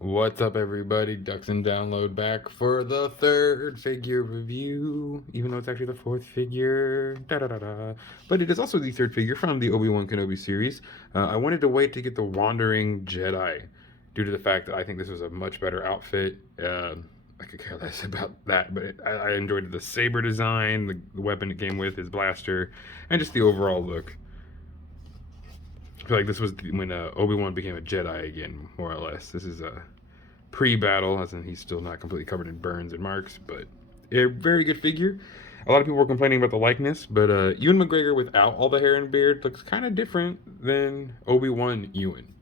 What's up, everybody? Ducks and Download back for the third figure review, even though it's actually the fourth figure. Da da da da. But it is also the third figure from the Obi Wan Kenobi series. I wanted to wait to get the Wandering Jedi, due to the fact that I think this was a much better outfit. I could care less about that, but I enjoyed the saber design, the weapon it came with, his blaster, and just the overall look. I feel like this was when Obi Wan became a Jedi again, more or less. This is a pre-battle, as in he's still not completely covered in burns and marks, but a very good figure. A lot of people were complaining about the likeness, but Ewan McGregor without all the hair and beard looks kind of different than Obi-Wan Ewan.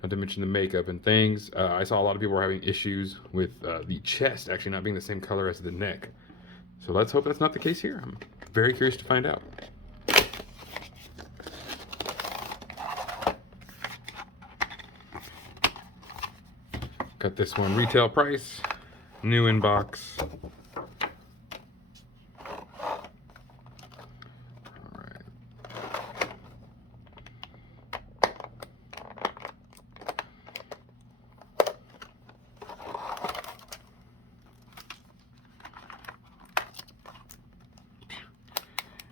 Not to mention the makeup and things. I saw a lot of people were having issues with the chest actually not being the same color as the neck. So let's hope that's not the case here. I'm very curious to find out. Got this one retail price, new in box. Alright.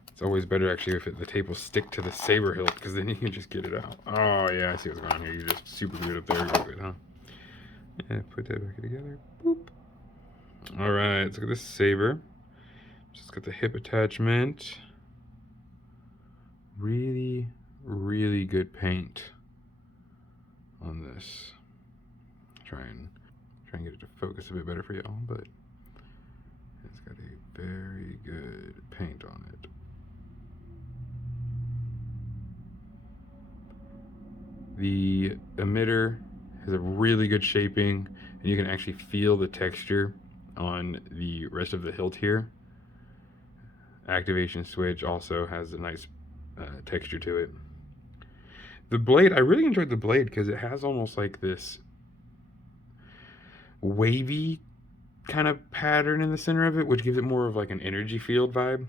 It's always better actually if the tape will stick to the saber hilt, because then you can just get it out. Oh yeah, I see what's going on here. You just super glue it up there real good, huh? Yeah, put that back together. Boop. Alright, let's look at this saber. Just got the hip attachment. Really, really good paint on this. Try and get it to focus a bit better for y'all, but it's got a very good paint on it. The emitter has a really good shaping, and you can actually feel the texture on the rest of the hilt here. Activation switch also has a nice texture to it. The blade, I really enjoyed the blade because it has almost like this wavy kind of pattern in the center of it, which gives it more of like an energy field vibe.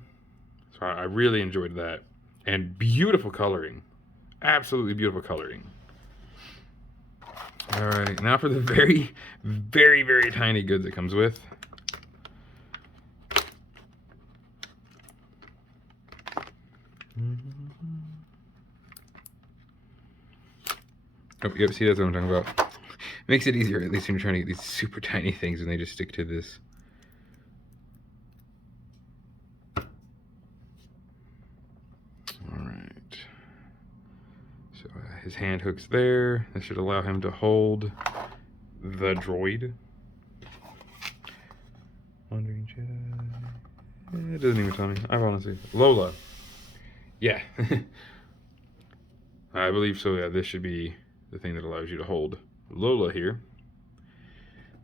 So I really enjoyed that. And beautiful coloring. Absolutely beautiful coloring. Alright, now for the very, very, very tiny goods it comes with. Oh, yep, see, that's what I'm talking about. Makes it easier, at least when you're trying to get these super tiny things and they just stick to this. Alright. So his hand hook's there. That should allow him to hold the droid. Wandering Jedi. It doesn't even tell me. I want to see. Lola. Yeah. I believe so, yeah. This should be the thing that allows you to hold Lola here.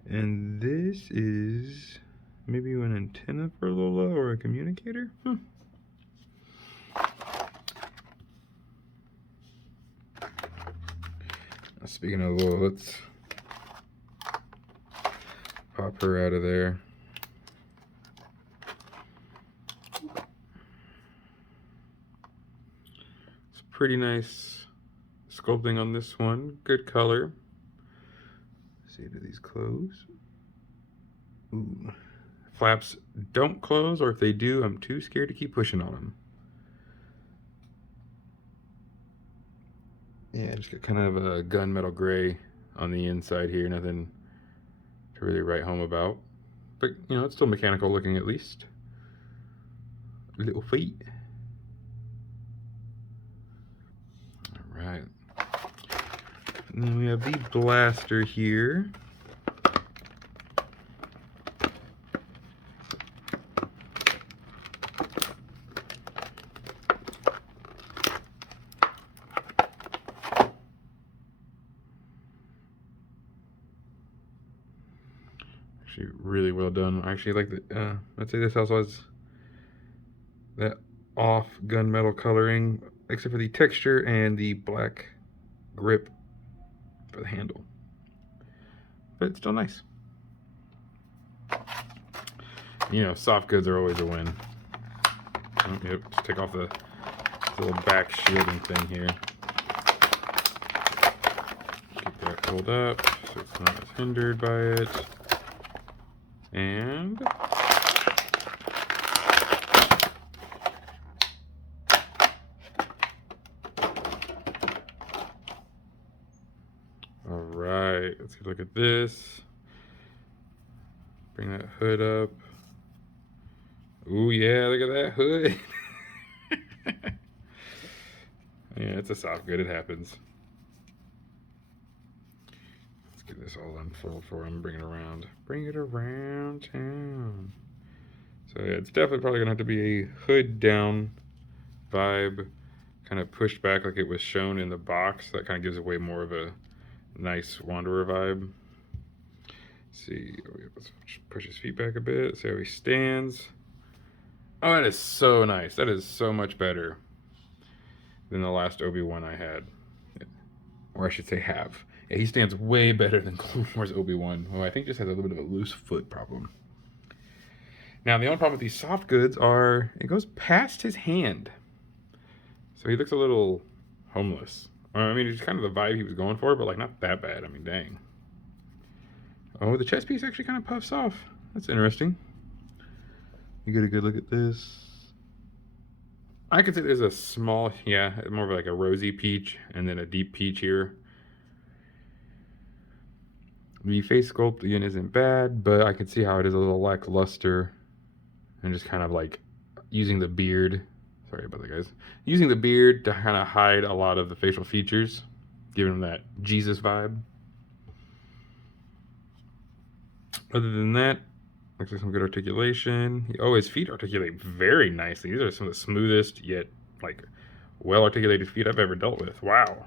And this is maybe an antenna for Lola or a communicator? Speaking of Lola, let's pop her out of there. It's pretty nice sculpting on this one. Good color. Let's see, do these close? Ooh. Flaps don't close, or if they do, I'm too scared to keep pushing on them. Yeah, just got kind of a gunmetal gray on the inside here. Nothing to really write home about. But, you know, it's still mechanical looking at least. Little feet. Alright. And then we have the blaster here. Actually, really well done. I actually like the, I'd say this also has that off gunmetal coloring, except for the texture and the black grip for the handle. But it's still nice. You know, soft goods are always a win. Oh, yep, just take off the little back shielding thing here. Keep that pulled up so so it's not as hindered by it. And all right, let's get a look at this. Bring that hood up. Ooh, yeah, look at that hood. Yeah, it's a soft good. It happens. Let's get this all unfold for him. Bring it around. Bring it around town. So yeah, it's definitely probably gonna have to be a hood down vibe, kind of pushed back like it was shown in the box. That kind of gives away more of a nice Wanderer vibe. Let's see, let's push his feet back a bit. See how he stands. Oh, that is so nice. That is so much better than the last Obi Wan I had, or I should say have. Yeah, he stands way better than Clone Wars Obi Wan, who I think just has a little bit of a loose foot problem. Now, the only problem with these soft goods are it goes past his hand. So he looks a little homeless. I mean, it's kind of the vibe he was going for, but like not that bad. I mean, dang. Oh, the chest piece actually kind of puffs off. That's interesting. You get a good look at this. I could say there's a small, yeah, more of like a rosy peach and then a deep peach here. The face sculpt again isn't bad, but I could see how it is a little lackluster and just kind of like using the beard. Sorry about that, guys. Using the beard to kind of hide a lot of the facial features, giving him that Jesus vibe. Other than that, looks like some good articulation. Oh, his feet articulate very nicely. These are some of the smoothest yet like well articulated feet I've ever dealt with. Wow.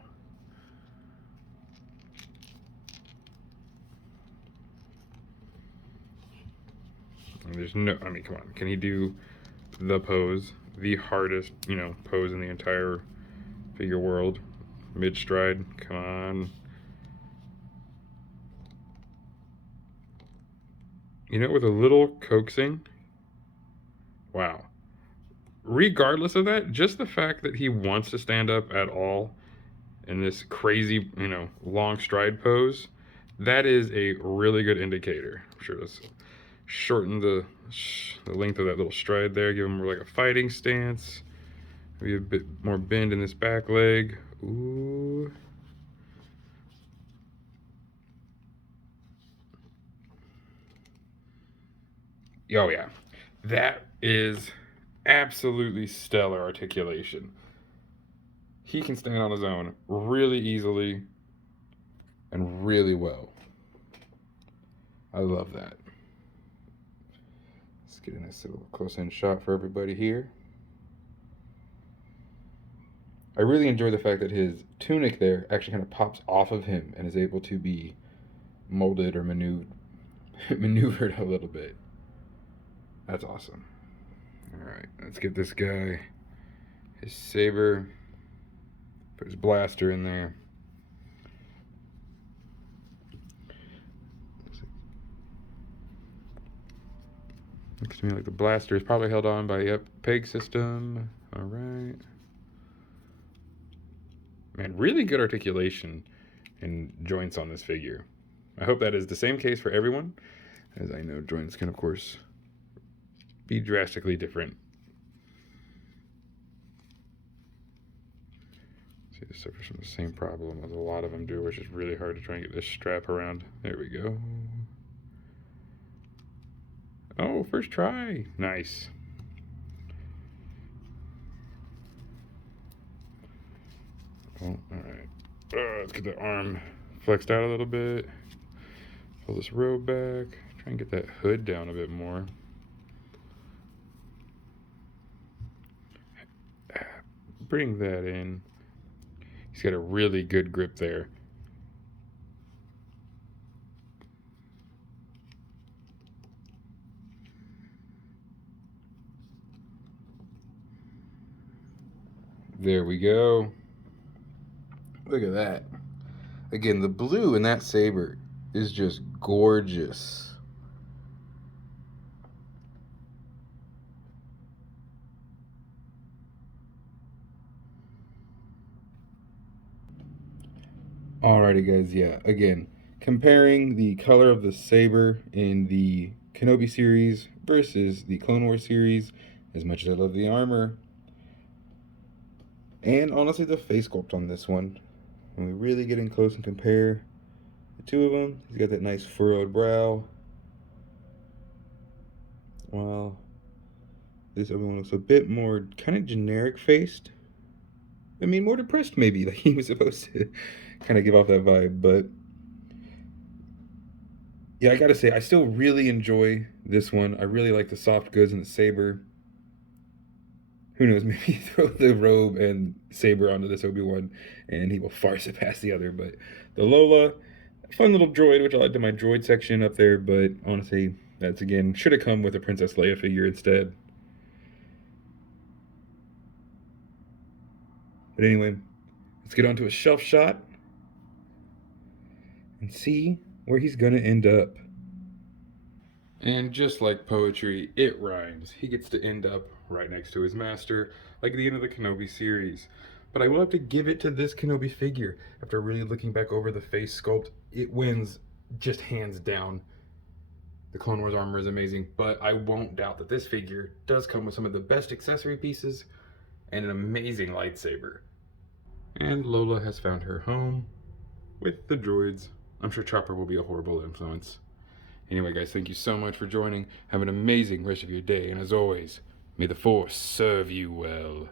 And there's no, I mean, come on. Can he do the pose? The hardest, pose in the entire figure world. Mid-stride. Come on. With a little coaxing. Wow. Regardless of that, just the fact that he wants to stand up at all in this crazy, long stride pose, that is a really good indicator. I'm sure let's shorten the length of that little stride there, give him more like a fighting stance. Maybe a bit more bend in this back leg. Ooh. Oh yeah, that is absolutely stellar articulation. He can stand on his own really easily and really well. I love that. Let's get a nice little close-in shot for everybody here. I really enjoy the fact that his tunic there actually kind of pops off of him and is able to be molded or maneuvered a little bit. That's awesome. Alright, let's get this guy his saber, put his blaster in there. Looks to me like the blaster is probably held on by, peg system. Alright. Man, really good articulation and joints on this figure. I hope that is the same case for everyone, as I know joints can, of course, be drastically different. See, this suffers from the same problem as a lot of them do, which is really hard to try and get this strap around. There we go. Oh, first try. Nice. Oh, alright. Let's get the arm flexed out a little bit. Pull this robe back. Try and get that hood down a bit more. Bring that in. He's got a really good grip there. There we go. Look at that. Again, the blue in that saber is just gorgeous. Alrighty, guys. Yeah, again, comparing the color of the saber in the Kenobi series versus the Clone Wars series. As much as I love the armor, and honestly the face sculpt on this one, when we really get in close and compare the two of them, he's got that nice furrowed brow, while this other one looks a bit more kind of generic faced. I mean, more depressed maybe, like he was supposed to kind of give off that vibe. But yeah, I gotta say, I still really enjoy this one. I really like the soft goods and the saber. Who knows, maybe throw the robe and saber onto this Obi Wan and he will far surpass the other. But the Lola, fun little droid, which I like to my droid section up there, but honestly, that's again, should have come with a Princess Leia figure instead. But anyway, let's get on to a shelf shot and see where he's gonna end up. And just like poetry, it rhymes. He gets to end up right next to his master, like at the end of the Kenobi series. But I will have to give it to this Kenobi figure. After really looking back over the face sculpt, it wins just hands down. The Clone Wars armor is amazing, but I won't doubt that this figure does come with some of the best accessory pieces and an amazing lightsaber. And Lola has found her home with the droids. I'm sure Chopper will be a horrible influence. Anyway, guys, thank you so much for joining. Have an amazing rest of your day, and as always, may the Force serve you well.